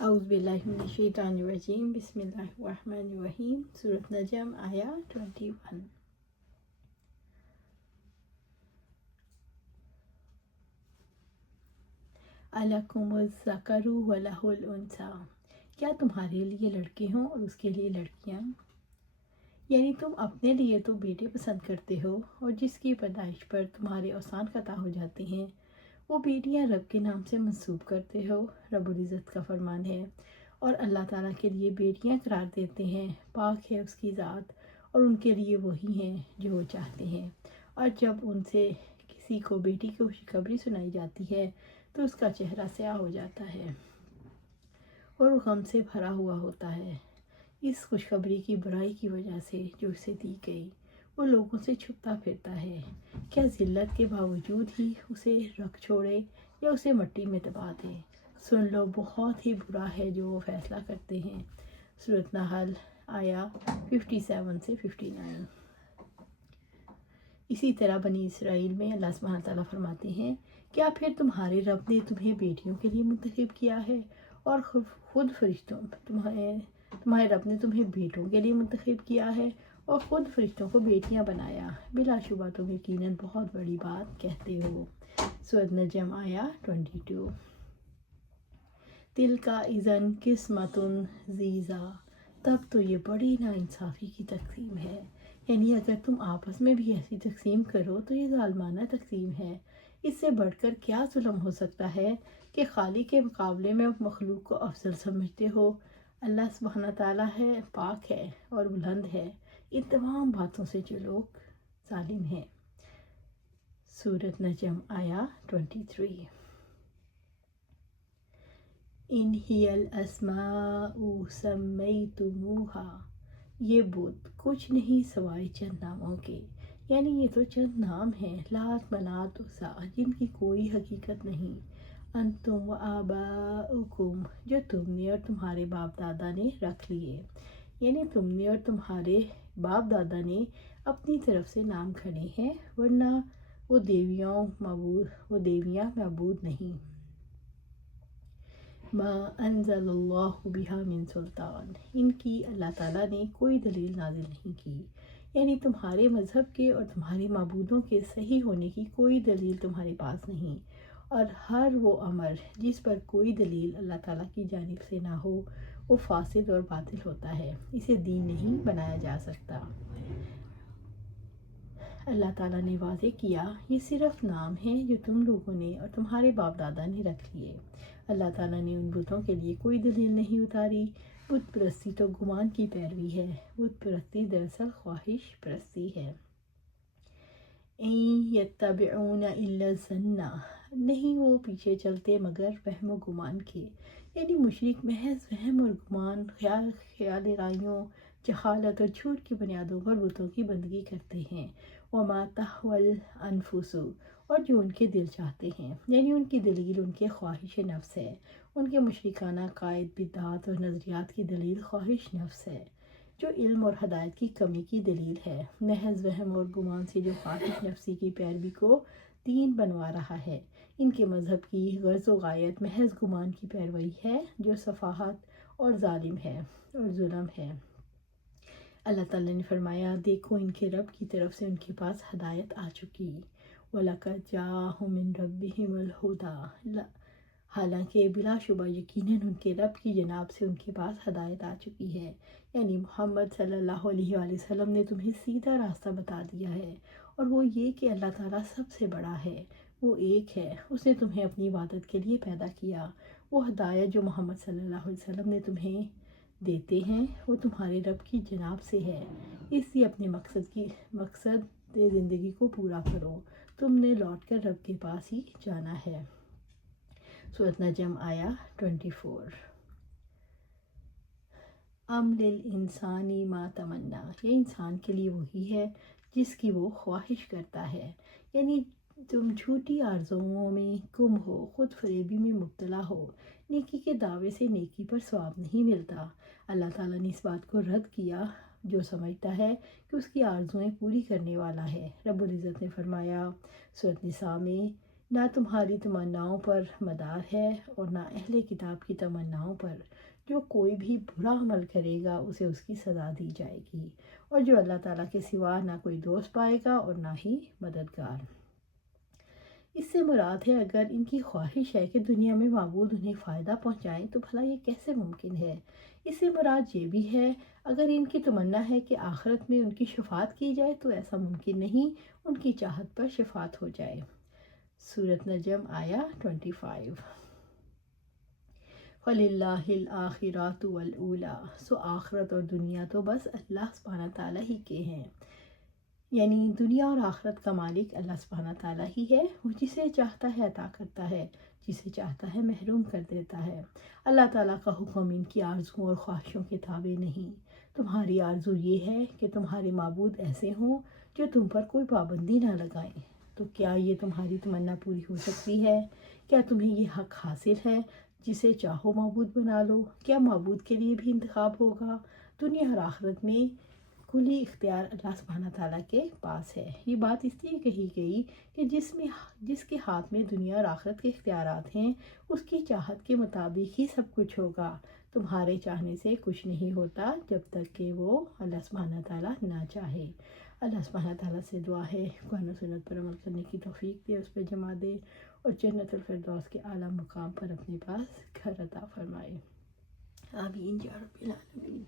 اعوذ باللہ من الشیطان الرجیم، بسم اللہ الرحمن الرحیم۔ سورۃ نجم آیا 21۔ الکم الذکر ولہ الانثی، کیا تمہارے لیے لڑکے ہوں اور اس کے لیے لڑکیاں؟ یعنی تم اپنے لیے تو بیٹے پسند کرتے ہو اور جس کی پیدائش پر تمہارے اوثان قطع ہو جاتے ہیں وہ بیٹیاں رب کے نام سے منسوب کرتے ہو۔ رب العزت کا فرمان ہے، اور اللہ تعالیٰ کے لیے بیٹیاں قرار دیتے ہیں، پاک ہے اس کی ذات، اور ان کے لیے وہی ہیں جو وہ چاہتے ہیں۔ اور جب ان سے کسی کو بیٹی کی خوشخبری سنائی جاتی ہے تو اس کا چہرہ سیاہ ہو جاتا ہے اور وہ غم سے بھرا ہوا ہوتا ہے اس خوشخبری کی برائی کی وجہ سے جو اسے دی گئی۔ وہ لوگوں سے چھپتا پھرتا ہے، کیا ذلت کے باوجود ہی اسے رکھ چھوڑے یا اسے مٹی میں دبا دے؟ سن لو، بہت ہی برا ہے جو وہ فیصلہ کرتے ہیں۔ سورۃ نحل آیا 57 سے 59۔ اسی طرح بنی اسرائیل میں اللہ سبحانہ تعالیٰ فرماتے ہیں، کیا پھر تمہارے رب نے تمہیں بیٹیوں کے لیے منتخب کیا ہے اور خود فرشتوں تمہارے رب نے تمہیں بیٹوں کے لیے منتخب کیا ہے اور خود فرشتوں کو بیٹیاں بنایا، بلا شبہ تم یقیناً بہت بڑی بات کہتے ہو۔ سورۃ نجم آیا 22۔ تِلْکَ اِذًا قِسْمَةٌ ضِیزَیٰ، تب تو یہ بڑی ناانصافی کی تقسیم ہے، یعنی اگر تم آپس میں بھی ایسی تقسیم کرو تو یہ ظالمانہ تقسیم ہے۔ اس سے بڑھ کر کیا ظلم ہو سکتا ہے کہ خالق کے مقابلے میں مخلوق کو افضل سمجھتے ہو؟ اللہ سبحانہ تعالیٰ ہے، پاک ہے اور بلند ہے ان تمام باتوں سے جو لوگ ظالم ہیں۔ سورۃ نجم آیا 23۔ ان ہی الاسماء سمیتموہا، یہ بت کچھ نہیں سوائے چند ناموں کے، یعنی یہ تو چند نام ہیں، لات منات عزیٰ، جن کی کوئی حقیقت نہیں۔ انتم و آباؤکم، جو تم نے اور تمہارے باپ دادا نے رکھ لیے، یعنی تم نے اور تمہارے باپ دادا نے اپنی طرف سے نام کھڑے ہیں، ورنہ وہ دیویاں معبود نہیں۔ ما انزل اللہ بہا من سلطان، ان کی اللہ تعالیٰ نے کوئی دلیل نازل نہیں کی، یعنی تمہارے مذہب کے اور تمہارے معبودوں کے صحیح ہونے کی کوئی دلیل تمہارے پاس نہیں، اور ہر وہ امر جس پر کوئی دلیل اللہ تعالیٰ کی جانب سے نہ ہو وہ فاسد اور باطل ہوتا ہے، اسے دین نہیں بنایا جا سکتا۔ اللہ تعالیٰ نے واضح کیا، یہ صرف نام ہیں جو تم لوگوں نے اور تمہارے باپ دادا نے رکھ لیے، اللہ تعالیٰ نے ان بتوں کے لیے کوئی دلیل نہیں اتاری۔ بت پرستی تو گمان کی پیروی ہے، بت پرستی دراصل خواہش پرستی ہے۔ این یتبعون الا الظن، نہیں وہ پیچھے چلتے مگر وہم و گمان کے، یعنی مشرک محض وہم اور گمان، خیال رائیوں، جہالت اور جھوٹ کی بنیادوں پر بتوں کی بندگی کرتے ہیں۔ وما تحوی الانفس، اور جو ان کے دل چاہتے ہیں، یعنی ان کی دلیل ان کے خواہش نفس ہے، ان کے مشرکانہ قائد بدعات اور نظریات کی دلیل خواہش نفس ہے، جو علم اور ہدایت کی کمی کی دلیل ہے۔ محض وہم اور گمان سے جو خواہش نفسی کی پیروی کو دین بنوا رہا ہے، ان کے مذہب کی غرض و غایت محض گمان کی پیروی ہے جو سفاہت اور ظالم ہے اور ظلم ہے۔ اللہ تعالیٰ نے فرمایا، دیکھو ان کے رب کی طرف سے ان کے پاس ہدایت آ چکی، وَلَقَدْ جَاءَهُم مِّن رَّبِّهِمُ الْهُدَىٰ، حالانکہ بلا شبہ یقیناً ان کے رب کی جناب سے ان کے پاس ہدایت آ چکی ہے، یعنی محمد صلی اللہ علیہ وآلہ وسلم نے تمہیں سیدھا راستہ بتا دیا ہے، اور وہ یہ کہ اللہ تعالیٰ سب سے بڑا ہے، وہ ایک ہے، اس نے تمہیں اپنی عبادت کے لیے پیدا کیا۔ وہ ہدایت جو محمد صلی اللہ علیہ وسلم نے تمہیں دیتے ہیں وہ تمہارے رب کی جناب سے ہے، اس لیے اپنے مقصد زندگی کو پورا کرو، تم نے لوٹ کر رب کے پاس ہی جانا ہے۔ سورۃ نجم آیا 24۔ ام للانسان ما تمنا، یہ انسان کے لیے وہی ہے جس کی وہ خواہش کرتا ہے، یعنی تم جھوٹی آرزوؤں میں گم ہو، خود فریبی میں مبتلا ہو، نیکی کے دعوے سے نیکی پر ثواب نہیں ملتا۔ اللہ تعالیٰ نے اس بات کو رد کیا جو سمجھتا ہے کہ اس کی آرزوئیں پوری کرنے والا ہے۔ رب العزت نے فرمایا سورۃ نساء میں، نہ تمہاری تمناؤں پر مدار ہے اور نہ اہل کتاب کی تمناؤں پر۔ جو کوئی بھی برا عمل کرے گا اسے اس کی سزا دی جائے گی، اور جو اللہ تعالیٰ کے سوا نہ کوئی دوست پائے گا اور نہ ہی مددگار۔ اس سے مراد ہے اگر ان کی خواہش ہے کہ دنیا میں معبود انہیں فائدہ پہنچائیں تو بھلا یہ کیسے ممکن ہے؟ اس سے مراد یہ بھی ہے اگر ان کی تمنا ہے کہ آخرت میں ان کی شفاعت کی جائے تو ایسا ممکن نہیں، ان کی چاہت پر شفاعت ہو جائے۔ سورۃ نجم آیا 25۔ فَلِلَّهِ الْآخِرَةُ وَالْأُولَى، سو آخرت اور دنیا تو بس اللہ سبحانہ تعالیٰ ہی کے ہیں، یعنی دنیا اور آخرت کا مالک اللہ سبحانہ تعالیٰ ہی ہے۔ وہ جسے چاہتا ہے عطا کرتا ہے، جسے چاہتا ہے محروم کر دیتا ہے۔ اللہ تعالیٰ کا حکم ان کی آرزوؤں اور خواہشوں کے تابع نہیں۔ تمہاری آرزو یہ ہے کہ تمہارے معبود ایسے ہوں جو تم پر کوئی پابندی نہ لگائیں، تو کیا یہ تمہاری تمنا پوری ہو سکتی ہے؟ کیا تمہیں یہ حق حاصل ہے جسے چاہو معبود بنا لو؟ کیا معبود کے لیے بھی انتخاب ہوگا؟ دنیا اور آخرت میں کلی اختیار اللہ سبحانہ تعالیٰ کے پاس ہے۔ یہ بات اس لیے کہی گئی کہ جس کے ہاتھ میں دنیا اور آخرت کے اختیارات ہیں اس کی چاہت کے مطابق ہی سب کچھ ہوگا۔ تمہارے چاہنے سے کچھ نہیں ہوتا جب تک کہ وہ اللہ سبحانہ تعالیٰ نہ چاہے۔ اللہ سبحانہ تعالیٰ سے دعا ہے قرآن و سنت پر عمل کرنے کی توفیق دے، اس پہ جمع دے، اور جنت الفردوس کے اعلیٰ مقام پر اپنے پاس گھر عطا فرمائے۔ آمین یا رب العالمین۔